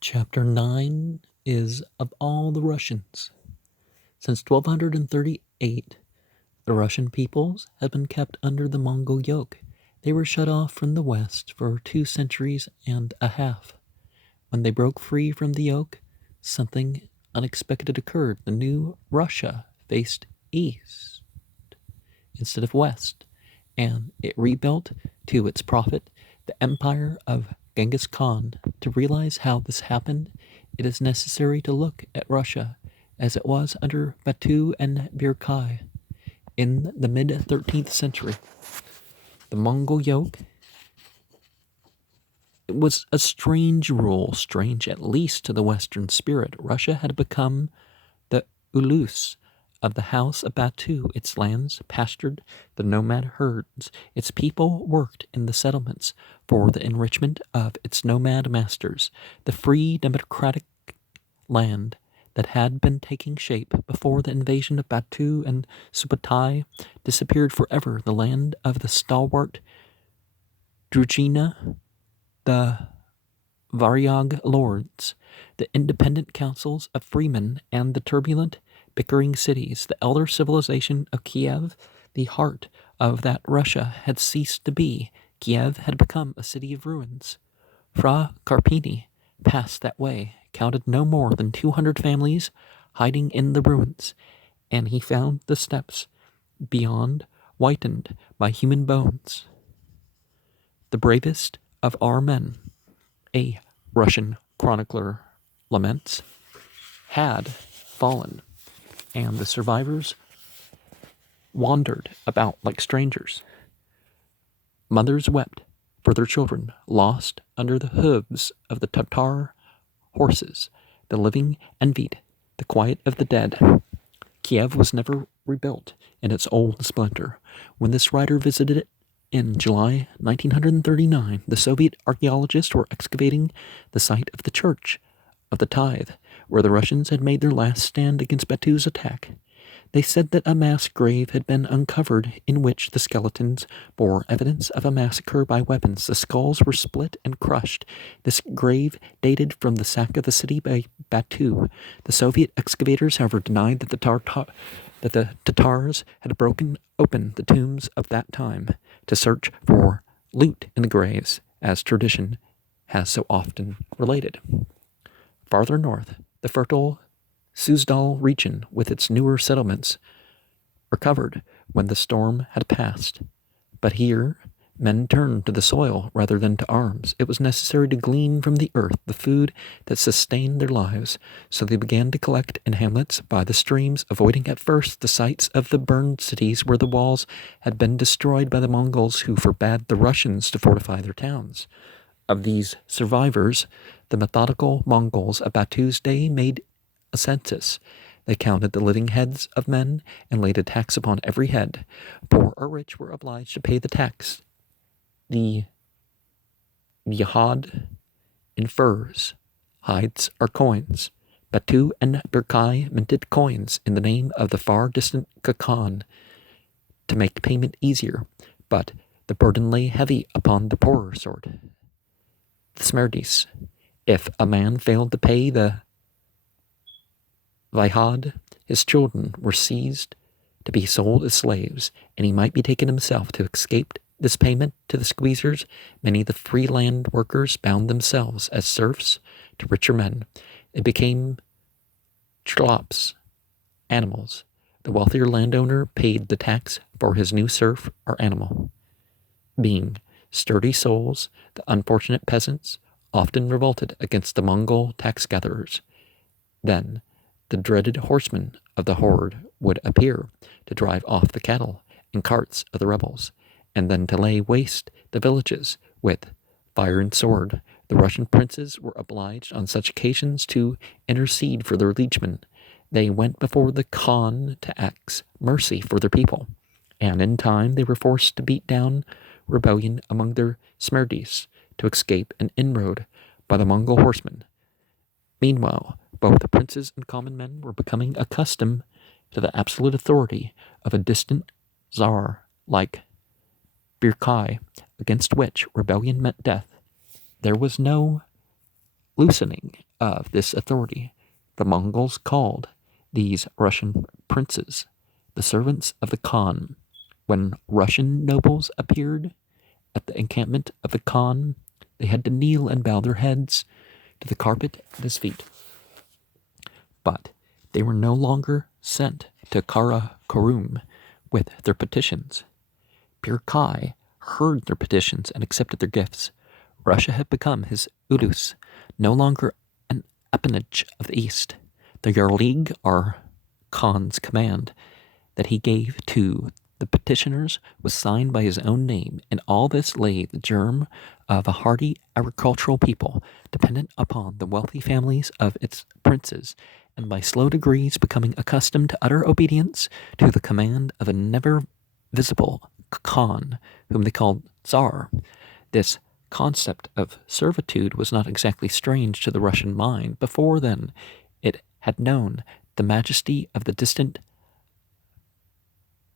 Chapter 9 is Of All the Russians. Since 1238, the Russian peoples have been kept under the Mongol yoke. They were shut off from the West for 2 centuries and a half. When they broke free from the yoke, something unexpected occurred. The new Russia faced east instead of west, and it rebuilt to its profit the empire of Genghis Khan. To realize how this happened, it is necessary to look at Russia as it was under Batu and Birkai in the mid 13th century. The Mongol yoke, it was a strange rule, strange at least to the Western spirit. Russia had become the Ulus of the House of Batu. Its lands pastured the nomad herds. Its people worked in the settlements for the enrichment of its nomad masters. The free democratic land that had been taking shape before the invasion of Batu and Subutai disappeared forever. The land of the stalwart Drugina, the Varyag lords, the independent councils of freemen, and the turbulent, bickering cities. The elder civilization of Kiev, the heart of that Russia, had ceased to be. Kiev had become a city of ruins. Fra Carpini passed that way, counted no more than 200 families hiding in the ruins, and he found the steppes beyond whitened by human bones. The bravest of our men, a Russian chronicler laments, had fallen, and the survivors wandered about like strangers. Mothers wept for their children, lost under the hooves of the Tatar horses. The living envied the quiet of the dead. Kiev was never rebuilt in its old splendor. When this writer visited it in July 1939, the Soviet archaeologists were excavating the site of the Church of the Tithe, where the Russians had made their last stand against Batu's attack. They said that a mass grave had been uncovered in which the skeletons bore evidence of a massacre by weapons. The skulls were split and crushed. This grave dated from the sack of the city by Batu. The Soviet excavators, however, denied that the Tatars had broken open the tombs of that time to search for loot in the graves, as tradition has so often related. Farther north, the fertile Suzdal region with its newer settlements recovered when the storm had passed. But here, men turned to the soil rather than to arms. It was necessary to glean from the earth the food that sustained their lives, so they began to collect in hamlets by the streams, avoiding at first the sites of the burned cities where the walls had been destroyed by the Mongols, who forbade the Russians to fortify their towns. Of these survivors, the methodical Mongols of Batu's day made a census. They counted the living heads of men and laid a tax upon every head. Poor or rich were obliged to pay the tax. The Yahad in furs, hides, or coins. Batu and Birkai minted coins in the name of the far distant Khakan to make payment easier, but the burden lay heavy upon the poorer sort. The Smerdis. If a man failed to pay the Vaihad, his children were seized to be sold as slaves, and he might be taken himself. To escape this payment to the squeezers, many of the free land workers bound themselves as serfs to richer men. They became chlops, animals. The wealthier landowner paid the tax for his new serf or animal. Being sturdy souls, the unfortunate peasants often revolted against the Mongol tax gatherers. Then the dreaded horsemen of the horde would appear to drive off the cattle and carts of the rebels, and then to lay waste the villages with fire and sword. The Russian princes were obliged on such occasions to intercede for their liegemen. They went before the Khan to ask mercy for their people, and in time they were forced to beat down rebellion among their Smerdis to escape an inroad by the Mongol horsemen. Meanwhile, both the princes and common men were becoming accustomed to the absolute authority of a distant czar like Birkai, against which rebellion meant death. There was no loosening of this authority, the Mongols called these Russian princes the servants of the Khan. When Russian nobles appeared at the encampment of the Khan, they had to kneel and bow their heads to the carpet at his feet. But they were no longer sent to Karakorum with their petitions. Bir Kai heard their petitions and accepted their gifts. Russia had become his Udus, no longer an appanage of the East. The Yarlig, or Khan's command, that he gave to the petitioners was signed by his own name, and all this laid the germ of a hardy agricultural people, dependent upon the wealthy families of its princes, and by slow degrees becoming accustomed to utter obedience to the command of a never visible Khan, whom they called Tsar. This concept of servitude was not exactly strange to the Russian mind. Before then, it had known the majesty of the distant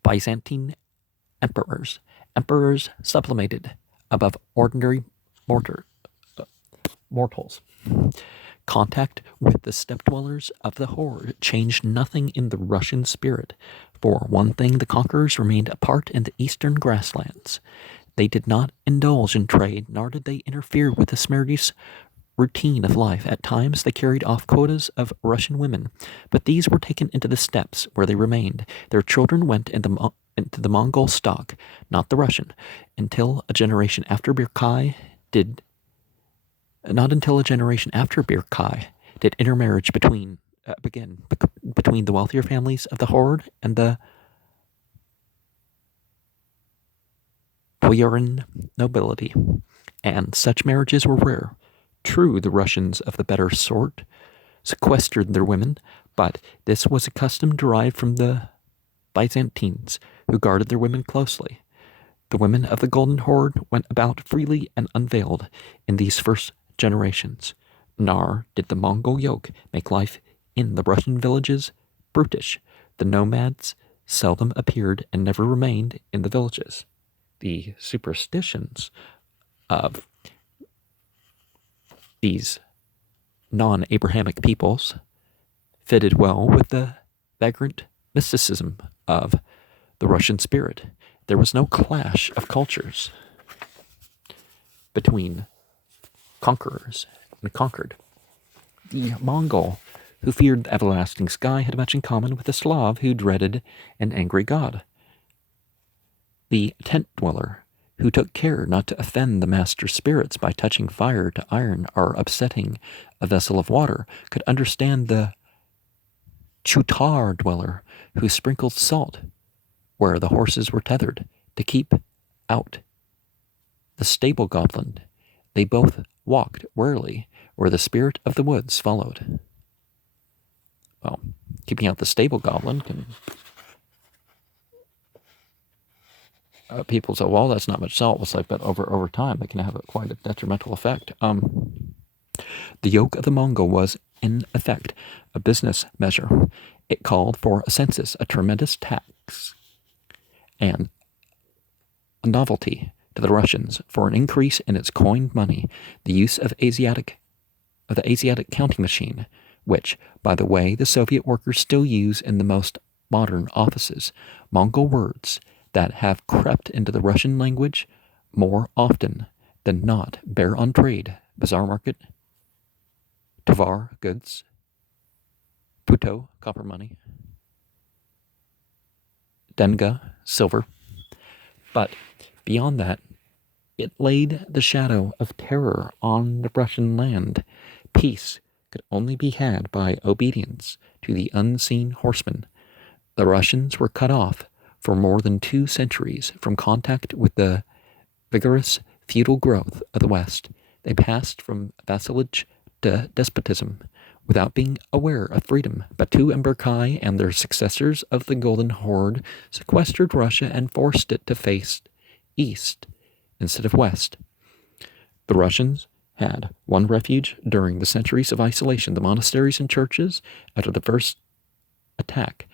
Byzantine emperors sublimated above ordinary mortals. Contact with the steppe dwellers of the horde changed nothing in the Russian spirit. For one thing, the conquerors remained apart in the eastern grasslands. They did not indulge in trade, nor did they interfere with the Smerdy's routine of life. At times, they carried off quotas of Russian women, but these were taken into the steppes, where they remained. Their children went into the Mongol stock, not the Russian, until a generation after Bir Kai did intermarriage begin between the wealthier families of the horde and the Boyarin nobility, and such marriages were rare. True, the Russians of the better sort sequestered their women, but this was a custom derived from the Byzantines, who guarded their women closely. The women of the Golden Horde went about freely and unveiled in these first generations, nor did the Mongol yoke make life in the Russian villages brutish. The nomads seldom appeared and never remained in the villages. The superstitions of these non-Abrahamic peoples fitted well with the vagrant mysticism of the Russian spirit. There was no clash of cultures between conquerors and conquered. The Mongol, who feared the everlasting sky, had much in common with the Slav, who dreaded an angry god. The tent dweller, who took care not to offend the master spirits by touching fire to iron or upsetting a vessel of water, could understand the chutar dweller, who sprinkled salt where the horses were tethered to keep out the stable goblin. They both walked warily where the spirit of the woods followed. Well, keeping out the stable goblin can... people say, well, that's not much salt. It's like, but over time, it can have quite a detrimental effect. The yoke of the Mongol was, in effect, a business measure. It called for a census, a tremendous tax, and a novelty to the Russians for an increase in its coined money, the use of the Asiatic counting machine, which, by the way, the Soviet workers still use in the most modern offices. Mongol words that have crept into the Russian language more often than not bear on trade, bazaar market, tovar, goods, puto, copper money, denga, silver. But beyond that, it laid the shadow of terror on the Russian land. Peace could only be had by obedience to the unseen horseman. The Russians were cut off for more than 2 centuries from contact with the vigorous feudal growth of the West. They passed from vassalage to despotism without being aware of freedom. Batu and Berkai and their successors of the Golden Horde sequestered Russia and forced it to face east instead of west. The Russians had one refuge during the centuries of isolation, the monasteries and churches. After the first attack,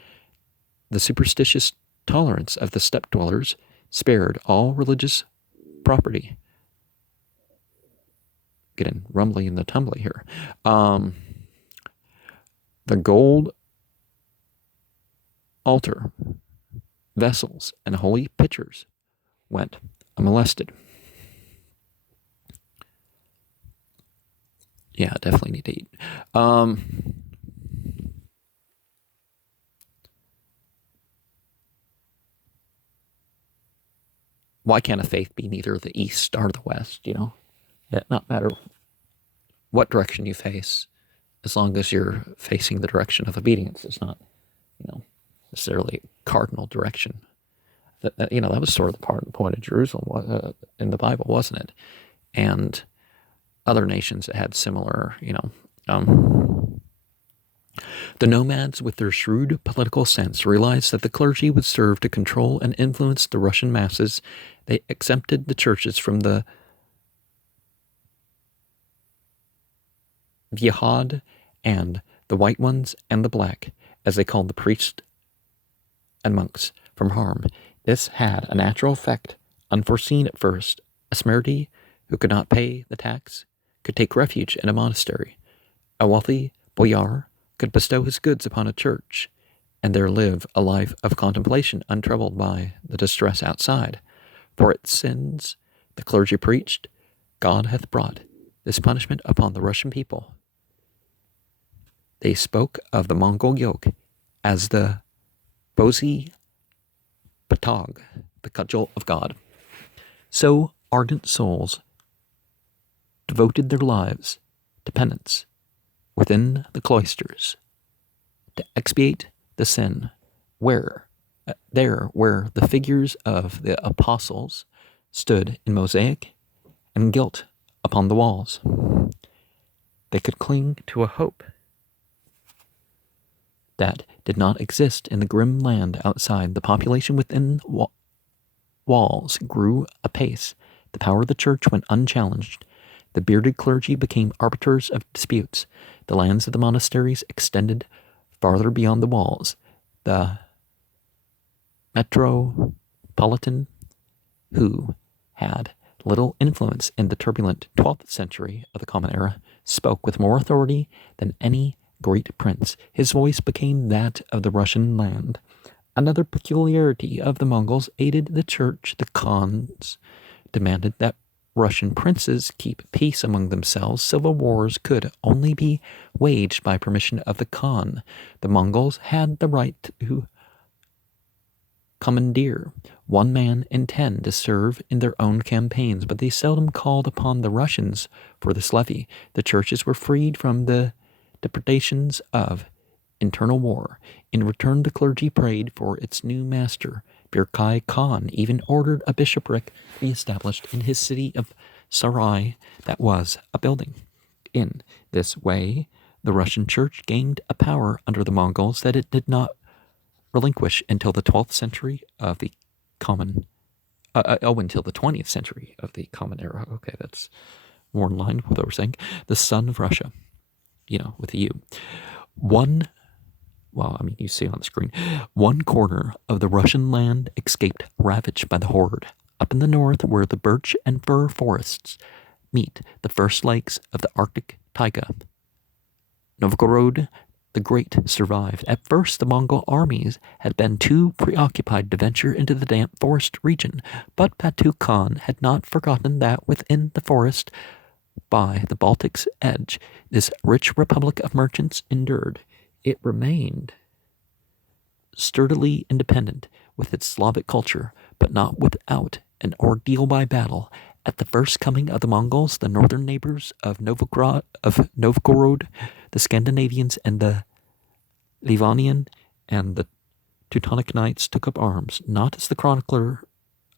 the superstitious tolerance of the steppe dwellers spared all religious property. getting rumbly and the tumbly here. The gold altar, vessels, and holy pitchers went unmolested. Yeah, definitely need to eat. Why can't a faith be neither the east or the west, you know? It not matter what direction you face, as long as you're facing the direction of obedience. It's not, necessarily cardinal direction. That was sort of the point of Jerusalem in the Bible, wasn't it? And other nations that had similar, the nomads, with their shrewd political sense, realized that the clergy would serve to control and influence the Russian masses. They exempted the churches from the Jihad and the white ones and the black, as they called the priests and monks, from harm. This had a natural effect, unforeseen at first. A Smyrna who could not pay the tax could take refuge in a monastery. A wealthy boyar could bestow his goods upon a church, and there live a life of contemplation untroubled by the distress outside. For its sins the clergy preached, God hath brought this punishment upon the Russian people. They spoke of the Mongol yoke as the Bozy Batog, the cudgel of God. So ardent souls devoted their lives to penance within the cloisters to expiate the sin where the figures of the apostles stood in mosaic and gilt upon the walls. They could cling to a hope that did not exist in the grim land outside. The population within walls grew apace. The power of the church went unchallenged. The bearded clergy became arbiters of disputes. The lands of the monasteries extended farther beyond the walls. The metropolitan, who had little influence in the turbulent 12th century of the Common Era, spoke with more authority than any great prince. His voice became that of the Russian land. Another peculiarity of the Mongols aided the church. The Khans demanded that Russian princes keep peace among themselves. Civil wars could only be waged by permission of the Khan. The Mongols had the right to commandeer 1 man in 10 to serve in their own campaigns, but they seldom called upon the Russians for this levy. The churches were freed from the depredations of internal war. In return, the clergy prayed for its new master. Birkai Khan even ordered a bishopric be established in his city of Sarai that was a building. In this way, the Russian church gained a power under the Mongols that it did not relinquish until the 12th century of the until the 20th century of the Common Era. Okay, that's more in line with what we're saying. The Son of Russia, with a U. You see it on the screen. 1 corner of the Russian land escaped ravaged by the horde. Up in the north, where the birch and fir forests meet the first lakes of the Arctic taiga, Novgorod the Great survived. At first, the Mongol armies had been too preoccupied to venture into the damp forest region, but Batu Khan had not forgotten that within the forest, by the Baltic's edge, this rich republic of merchants endured. It remained sturdily independent with its Slavic culture, but not without an ordeal by battle. At the first coming of the Mongols, the northern neighbors of Novgorod, the Scandinavians and the Livonian and the Teutonic Knights took up arms, not as the chronicler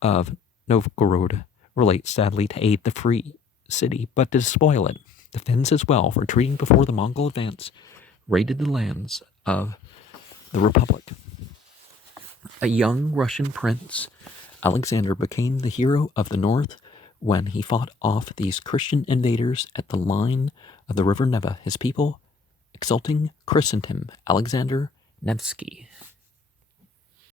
of Novgorod relates sadly to aid the free city, but to despoil it. The Finns as well, retreating before the Mongol advance, raided the lands of the Republic. A young Russian prince, Alexander, became the hero of the north when he fought off these Christian invaders at the line of the river Neva. His people, exulting, christened him Alexander Nevsky.